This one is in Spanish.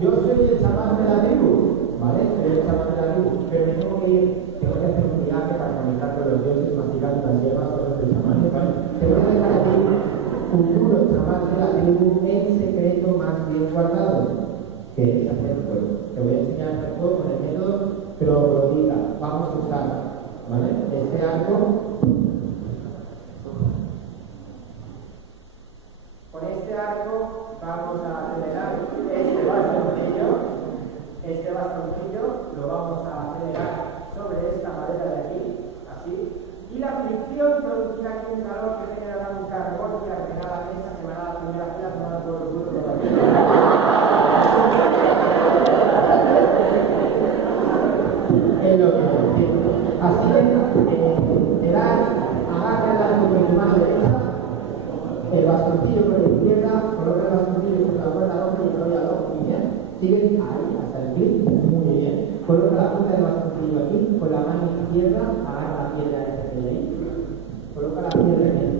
yo soy el chamán de la tribu, ¿vale? Soy el chamán de la tribu, pero me tengo que ir, tengo que hacer un viaje para conectar con los dioses, masticar las hierbas, cosas del chamán, ¿vale? Te voy a dejar aquí un duro chamán de la tribu en secreto más bien guardado, que es hacer fuego. Te voy a enseñar a hacer fuego con el método troglodita. Vamos a usar, ¿vale? Este arco. Con este arco vamos a acelerar este bastoncillo lo vamos a acelerar sobre esta madera de aquí, así, y la fricción producirá aquí un calor que generará un carbón que arderá la mesa, quemará la primera fila, se va a todo el mundo de la vida. Es lo que necesito. Así te das, agarra el arco con tu mano derecha, el bastoncillo con la izquierda, coloca el bastoncillo con la cuerda al hombro y enrollalo muy bien. Sigue ahí hasta el clic, muy bien. Coloca la punta del bastoncillo aquí, con la mano izquierda, agarra la piedra esta que hay ahí. Coloca la piedra en el